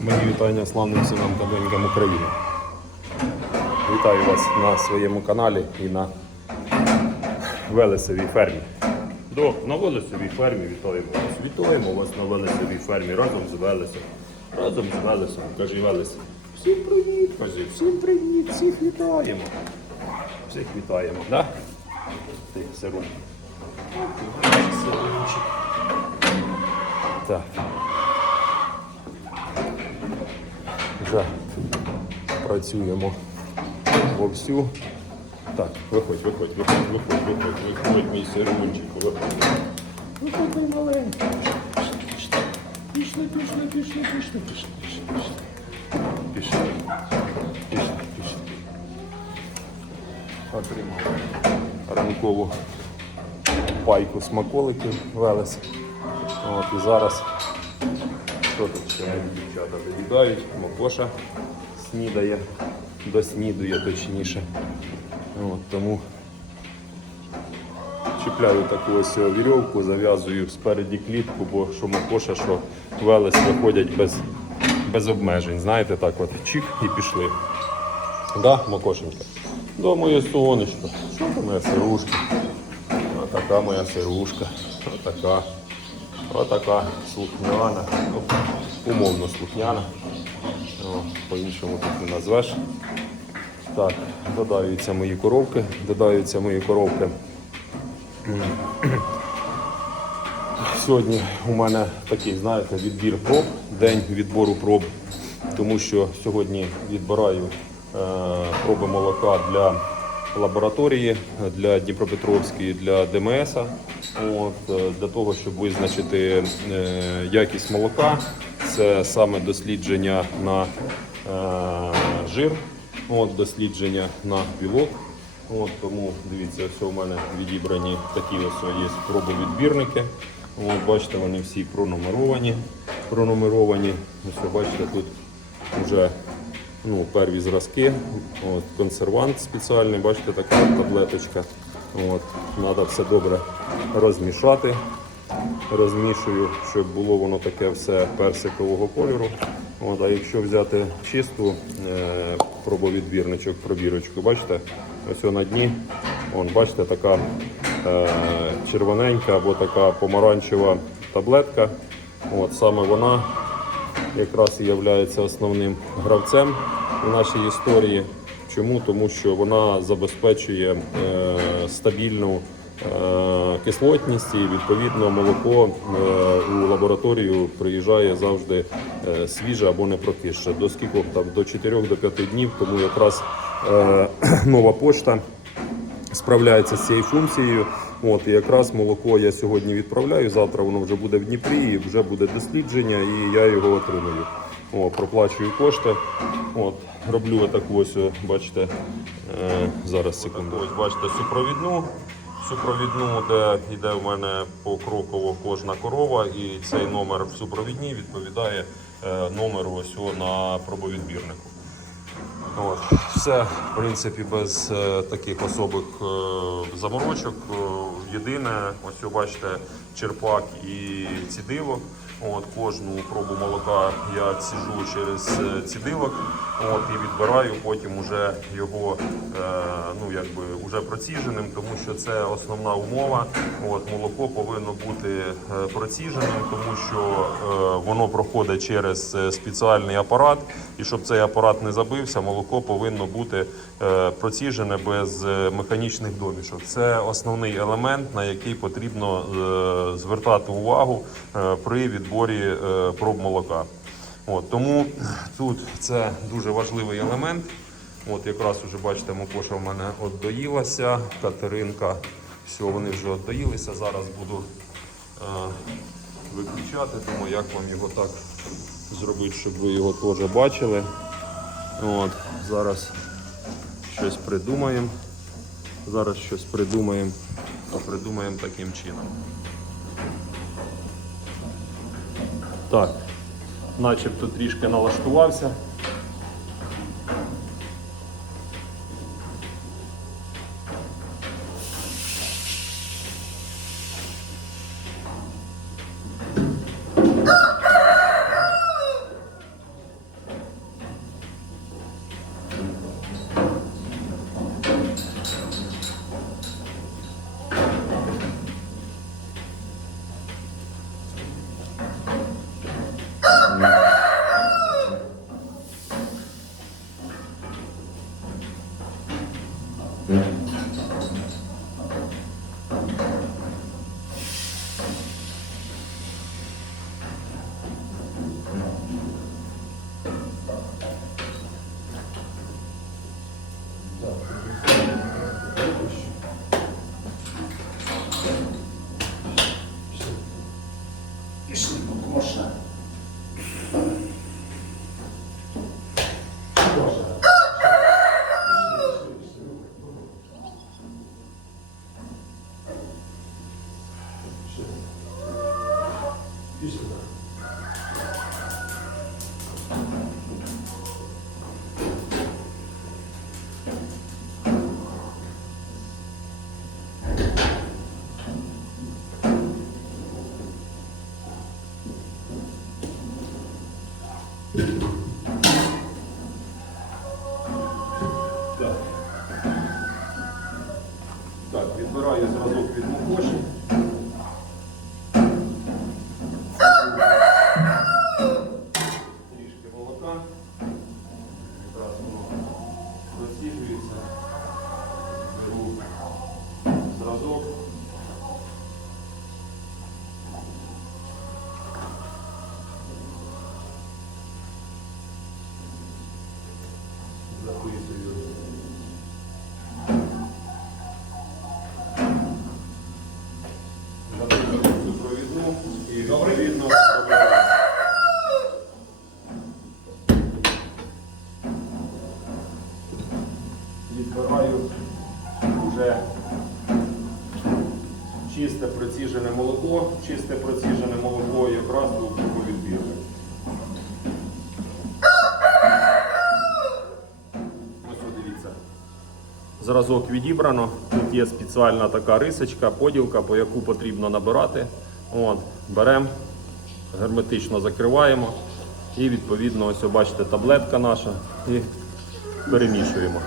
Мої вітання славним синам та донькам України. Вітаю вас на своєму каналі і на Велесовій фермі. До, на Велесовій фермі вітаємо вас. Вітаємо вас на Велесовій фермі разом з Велесом. Разом з Велесом. Кажи Велес. Всім привіт, кажи, всім привіт, всіх вітаємо. Всіх вітаємо, так? Да? Ти, сирун. Так. Вже працюємо вовсю. Так, виходь, виходь, виходь, виходь, виходь, виходь, мій сирунчик, виходь. Виходь, мій маленький. Пішли, пішли, пішли, пішли, пішли, пішли, пішли. Пішли, пішли, пішли. Отримав ранкову пайку смаколиків Велес. От і зараз що тут ще дівчата доїдають? Мокоша снідає, доснідує точніше. От, тому чіпляю таку ось вірьовку, зав'язую спереді клітку, бо що Мокоша, що Велес виходять без, без обмежень. Знаєте, так от чик і пішли. Да, Макошенька? Да, моє сонечко. Що там моя сирушка? Отака моя сирушка. Отака. Отака слухняна. Умовно слухняна. По-іншому тут не назвеш. Так, додаються мої коровки. Додаються мої коровки. Сьогодні у мене такий, знаєте, відбір проб, день відбору проб, тому що сьогодні відбираю е, проби молока для лабораторії, для Дніпропетровської, для ДМС, от, е, для того, щоб визначити е, якість молока. Це саме дослідження на е, жир, от, дослідження на білок. От, тому дивіться, ось у мене відібрані такі ось є пробовідбірники. От, бачите, вони всі пронумеровані. пронумеровані. Ось бачите, тут вже ну, перві зразки. От, консервант спеціальний, бачите, така таблеточка. От, Треба все добре розмішати. Розмішую, щоб було воно таке все персикового кольору. От, а якщо взяти чисту е, пробовідбірничок, пробірочку, бачите, ось на дні, вон, бачите, така е, червоненька або така помаранчева таблетка. От, саме вона якраз і є основним гравцем у нашій історії. Чому? Тому що вона забезпечує е, стабільну е, кислотність і відповідно молоко е, у лабораторію приїжджає завжди свіже або не прокисше. До скількох там до 4 до 5 днів, тому якраз нова пошта справляється з цією функцією. От і якраз молоко я сьогодні відправляю. Завтра воно вже буде в Дніпрі, і вже буде дослідження, і я його отримаю. О, проплачую кошти. От, роблю таку ось, бачите, е, зараз секунду. Ось бачите супровідну. Супровідну, де йде в мене покроково кожна корова, і цей номер в супровідній відповідає е, номеру ось о на пробовідбірнику. От. Все, в принципі, без е, таких особих е, заморочок. Єдине, ось ви бачите, черпак і цідилок. От, кожну пробу молока я ціжу через е, цідилок от, і відбираю потім уже його е, ну, якби, уже проціженим, тому що це основна умова. От, молоко повинно бути е, проціженим, тому що е, воно проходить через е, спеціальний апарат, і щоб цей апарат не забився, молоко повинно бути проціжене без е, механічних домішок. Це основний елемент, на який потрібно е, звертати увагу е, при відборі е, проб молока. От, тому тут це дуже важливий елемент. От якраз уже бачите, Мокоша в мене отдоїлася, Катеринка, все, вони вже отдоїлися. Зараз буду е, виключати, тому як вам його так зробити, щоб ви його теж бачили. От, зараз щось придумаємо. Зараз щось придумаємо, то придумаємо таким чином. Так, начебто трішки налаштувався. Пішли, Коша. Так. Так, відбираю зразок від мукоші. Трішки молока. Якраз воно розсіжується. Беру зразок. Записую. Записую цю провідну і відповідно пробиваю. Відбираю вже чисте проціжене молоко, чисте проціжене молоко якраз у відбірник. Зразок відібрано. Тут є спеціальна така рисочка, поділка, по яку потрібно набирати. От, беремо, герметично закриваємо. І відповідно, ось бачите, таблетка наша. І перемішуємо.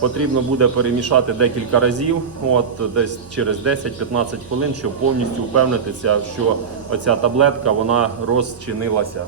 Потрібно буде перемішати декілька разів, от десь через 10-15 хвилин, щоб повністю впевнитися, що оця таблетка вона розчинилася.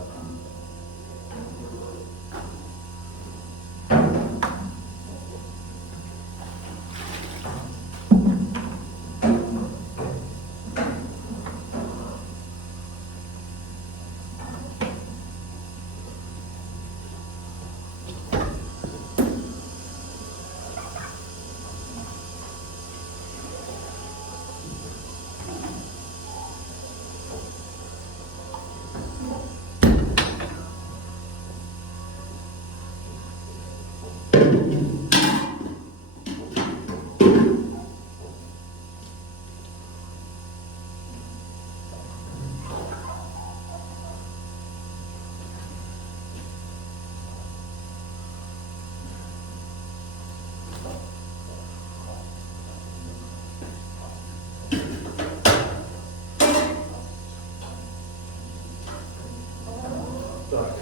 Так,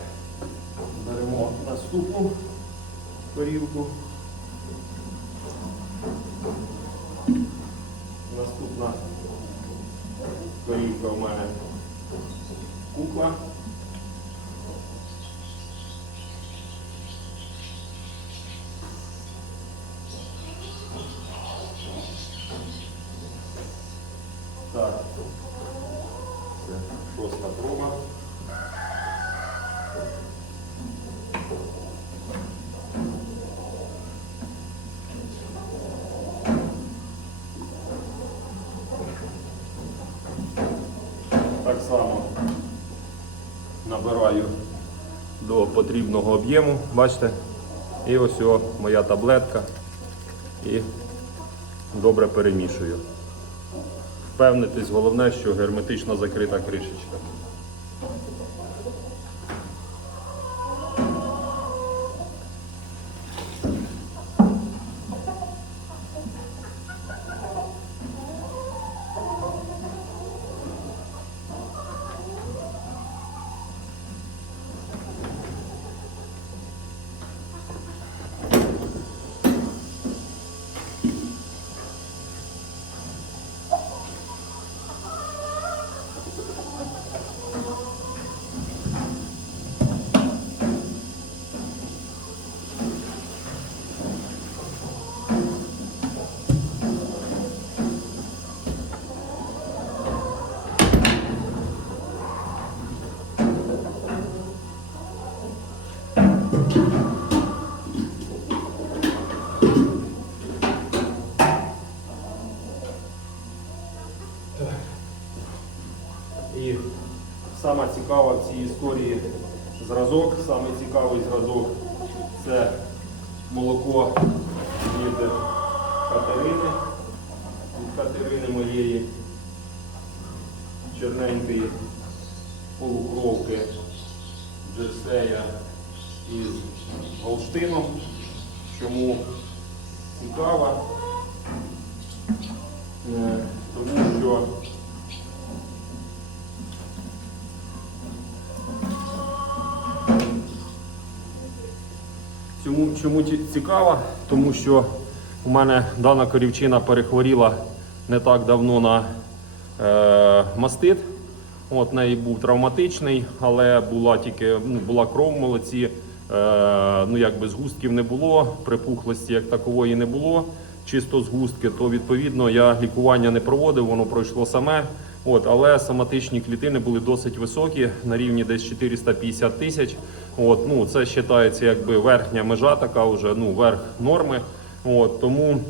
беремо наступну корівку. Наступна корівка у мене кукла. Так, це шоста проба. Так само набираю до потрібного об'єму. Бачите, І ось о, моя таблетка. І добре перемішую. Впевнитись, головне, що герметично закрита кришечка. Саме цікава в цій історії зразок, саме цікавий зразок це молоко від Катерини, від Катерини моєї чорненької полукровки Джерсея із Голштином. Чому цікава? Чому, чому ці- цікаво? Тому що у мене дана корівчина перехворіла не так давно на е, мастит. От, неї був травматичний, але була тільки ну, була кров в молоці. Е, ну, якби згустків не було, припухлості як такової не було, чисто згустки, то відповідно я лікування не проводив, воно пройшло саме. От, але соматичні клітини були досить високі, на рівні десь 450 тисяч. От, ну, це вважається якби верхня межа, така вже ну, верх норми. От, тому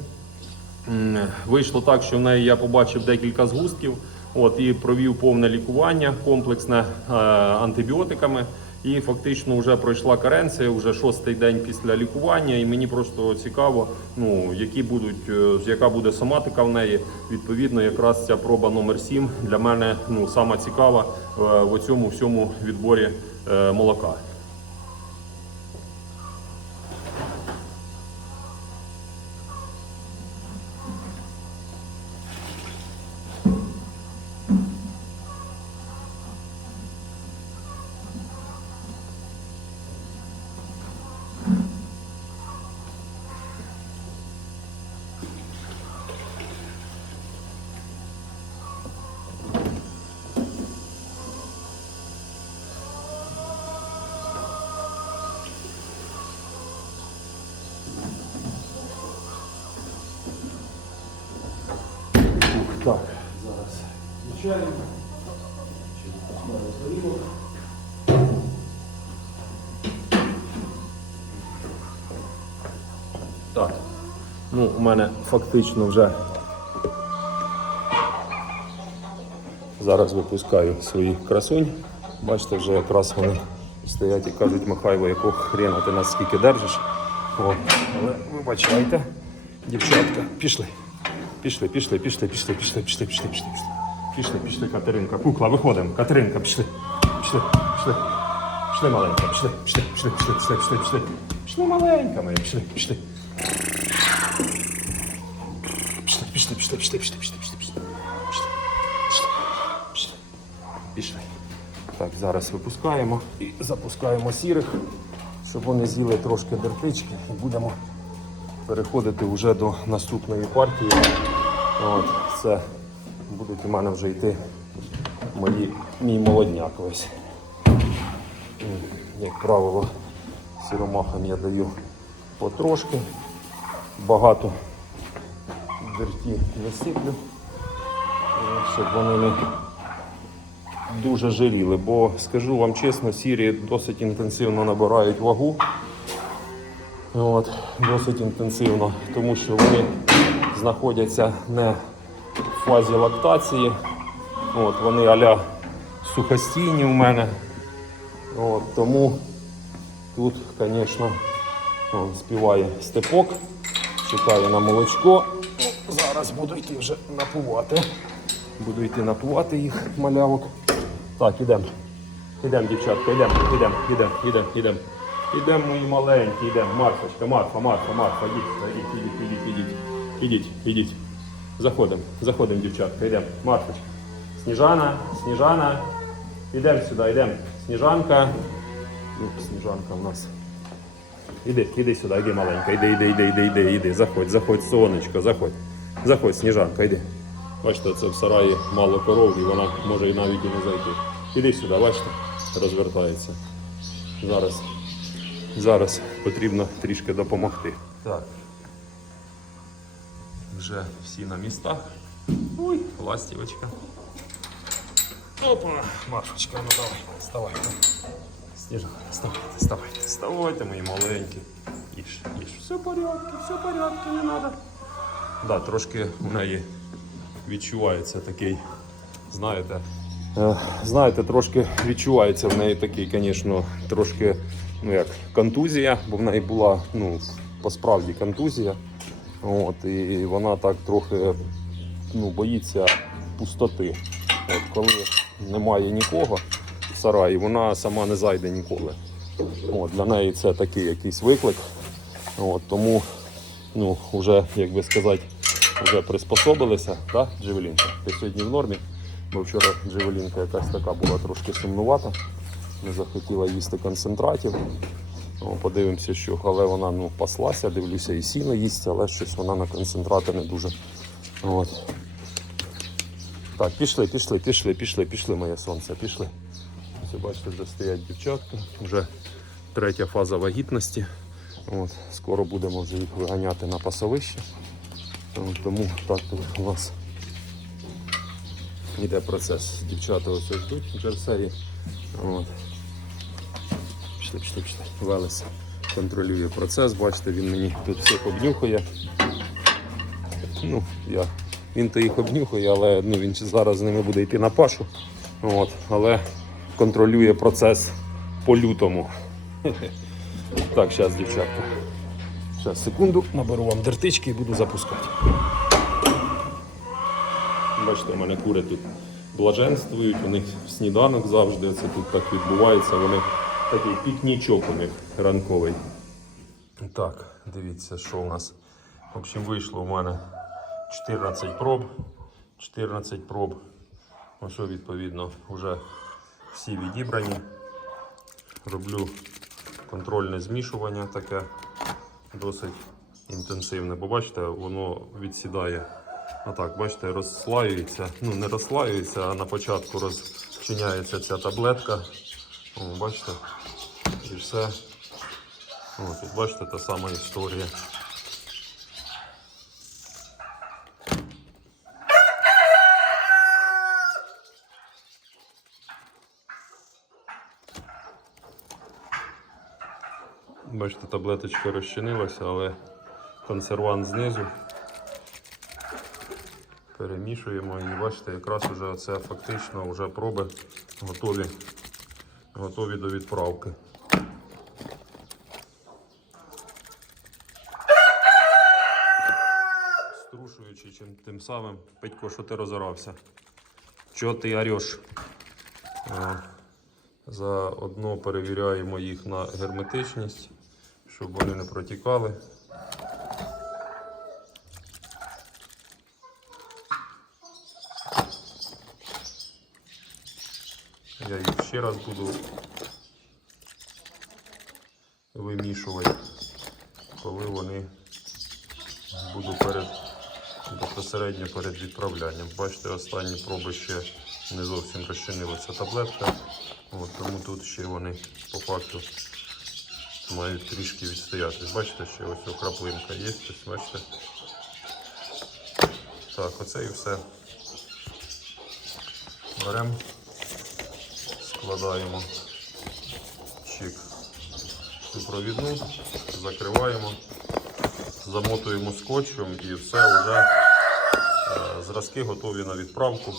вийшло так, що в неї я побачив декілька згустків. От, і провів повне лікування комплексне е, антибіотиками. І фактично вже пройшла каренція, вже шостий день після лікування, і мені просто цікаво, ну які будуть, е, яка буде соматика в неї. Відповідно, якраз ця проба номер 7 для мене ну сама цікава е, в цьому всьому відборі е, молока. Мене фактично вже зараз випускаю своїх красунь. Бачите, вже якраз вони стоять і кажуть, Михайло, якого хрена ти нас скільки держиш. О, але вибачайте, дівчатка, пішли. Пішли, пішли, пішли, пішли, пішли, пішли, пішли, пішли. Пішли, пішли, Катеринка. Кукла, виходимо. Катеринка, пішли. Пішли, пішли. Пішли маленька, пішли, пішли, пішли, пішли, пішли, пішли, пішли. Пішли маленька моя, пішли, пішли. Пішли, пішли, пішли, пішли, пішли, пішли, пішли, пішли. Пішли, пішли. Так, зараз випускаємо і запускаємо сірих, щоб вони з'їли трошки дертички і будемо переходити вже до наступної партії. От, це будуть у мене вже йти мої, мій молодняк ось. Як правило, сіромахам я даю потрошки, багато дерті не е, щоб вони не дуже жиріли, бо скажу вам чесно, сірі досить інтенсивно набирають вагу. От, досить інтенсивно, тому що вони знаходяться не в фазі лактації. От, вони аля сухостійні у мене. От, тому тут, звісно, співає степок, чекає на молочко. Зараз буду йти вже напувати. Буду йти напувати їх малявок. Так, ідемо. Ідемо, дівчатка, ідемо, ідемо, ідемо, ідемо, ідемо. Ідемо, мої маленькі, ідемо. Марфочка, Марфа, Марфа, Марфа, ідіть, ідіть, ідіть, ідіть, ідіть. Ідіть. Заходимо, заходимо, дівчатка, йдемо. Марфочка. Сніжана, Сніжана. Ідемо сюди, йдемо. Сніжанка. Ну, Сніжанка у нас. Іди, іди сюди, іди маленька, іди, іди, іди, іди, іди, іди. Заходь, заходь, сонечко, заходь. Заходь, Сніжанка, іди. Бачите, це в сараї мало коров, і вона може і навіть і не зайти. Іди сюди, бачите, розвертається. Зараз. Зараз потрібно трішки допомогти. Так. Вже всі на містах. Ой, ластівочка. Опа, Марфочка, ну давай, вставайте. Сніжана, вставайте, вставайте, вставайте, мої маленькі. Їж, їж. Все в порядку, все в порядку, не треба. Да, трошки у неї відчувається такий, знаєте. е, Знаєте, трошки відчувається в неї такий, звісно, трошки ну як, контузія, бо в неї була ну, по справді контузія. От, і вона так трохи ну, боїться пустоти. От, коли немає нікого в сараї, вона сама не зайде ніколи. От, для неї це такий якийсь виклик. От, тому, ну, вже, як би сказати, вже приспособилися, так, Джевелінка? Ти сьогодні в нормі? Бо вчора Джевелінка якась така була трошки сумнувата. Не захотіла їсти концентратів. О, подивимося, що, але вона ну, паслася, дивлюся, і сіно їсть, але щось вона на концентрати не дуже. От. Так, пішли, пішли, пішли, пішли, пішли, моє сонце, пішли. Ось, бачите, вже стоять дівчатка, вже третя фаза вагітності. От, скоро будемо вже їх виганяти на пасовище. От, тому так у нас йде процес. Дівчата ось ждуть пішли. Велес контролює процес, бачите, він мені тут всіх обнюхує. Ну, я. Він то їх обнюхує, але ну, він зараз з ними буде йти на пашу. От, але контролює процес по-лютому. Так, зараз, дівчатка. Зараз, секунду, наберу вам дертички і буду запускати. Бачите, у мене кури тут блаженствують, у них сніданок завжди, це тут так відбувається, вони такий пікнічок у них ранковий. Так, дивіться, що у нас. В общем, вийшло у мене 14 проб. 14 проб. Ну що, відповідно, вже всі відібрані. Роблю контрольне змішування таке досить інтенсивне. Бо бачите, воно відсідає. Отак, бачите, розслаюється. Ну, не розслаюється, а на початку розчиняється ця таблетка. О, бачите? І все. О, тут бачите, та сама історія. Бачите, таблеточка розчинилася, але консервант знизу. Перемішуємо і бачите, якраз вже оце фактично вже проби готові, готові до відправки. Струшуючи чим тим самим, Петько, що ти розорався? Чого ти ореш? Е, Заодно перевіряємо їх на герметичність, щоб вони не протікали. Я їх ще раз буду вимішувати, коли вони буду перед безпосередньо перед відправлянням. Бачите, останні проби ще не зовсім розчинилася таблетка, От, тому тут ще вони по факту мають трішки відстояти. Бачите, ще ось краплинка є, ось бачите. Так, оце і все. Беремо, складаємо чик цю провідну, закриваємо, замотуємо скотчем і все вже е, зразки готові на відправку.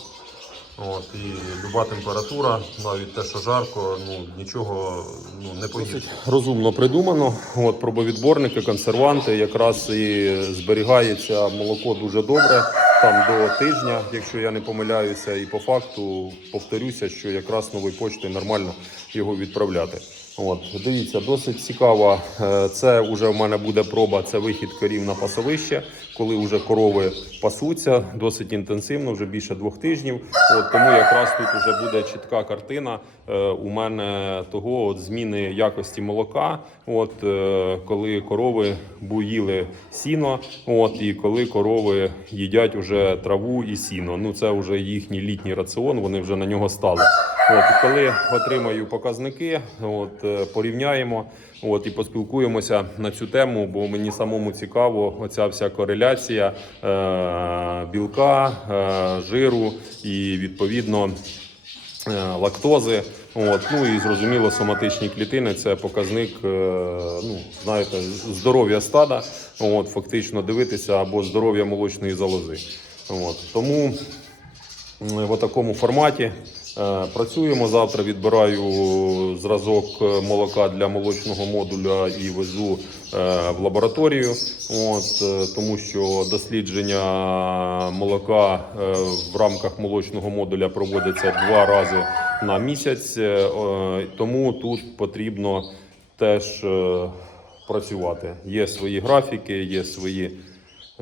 От, і люба температура, навіть те, що жарко, ну нічого ну, не погіршить. Розумно придумано. От пробовідборники, консерванти, якраз і зберігається молоко дуже добре. Там до тижня, якщо я не помиляюся, і по факту повторюся, що якраз новий почтою нормально його відправляти. От, дивіться, досить цікаво. Е, Це вже в мене буде проба. Це вихід корів на пасовище, коли вже корови пасуться досить інтенсивно, вже більше двох тижнів. От тому якраз тут вже буде чітка картина. е, У мене того от зміни якості молока. От е, коли корови буїли сіно, от і коли корови їдять уже траву і сіно. Ну це вже їхній літній раціон. Вони вже на нього стали. От коли отримаю показники, от е, порівняємо. От і поспілкуємося на цю тему, бо мені самому цікаво оця вся кореляція е, білка, е, жиру і відповідно е, лактози. От, ну і зрозуміло, соматичні клітини це показник, е, ну знаєте, здоров'я стада. От, фактично дивитися або здоров'я молочної залози. От, тому в такому форматі. Е, Працюємо завтра. Відбираю зразок молока для молочного модуля і везу е, в лабораторію. От е, тому, що дослідження молока в рамках молочного модуля проводиться два рази на місяць. Тому тут потрібно теж працювати. Є свої графіки, є свої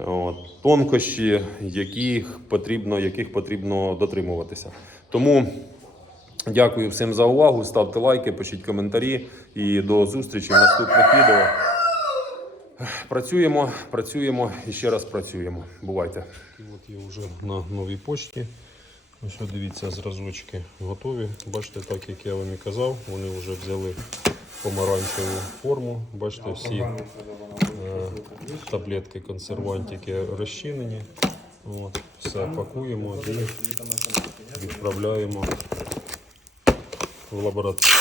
от, тонкощі, яких потрібно, яких потрібно дотримуватися. Тому дякую всім за увагу. Ставте лайки, пишіть коментарі і до зустрічі в наступних відео. Працюємо, працюємо і ще раз працюємо. Бувайте. І От я вже на новій почті. Ось дивіться, зразочки готові. Бачите, так як я вам і казав, вони вже взяли помаранчеву форму. Бачите, всі е, таблетки, консервантики розчинені. От, все пакуємо і відправляємо в лабораторію.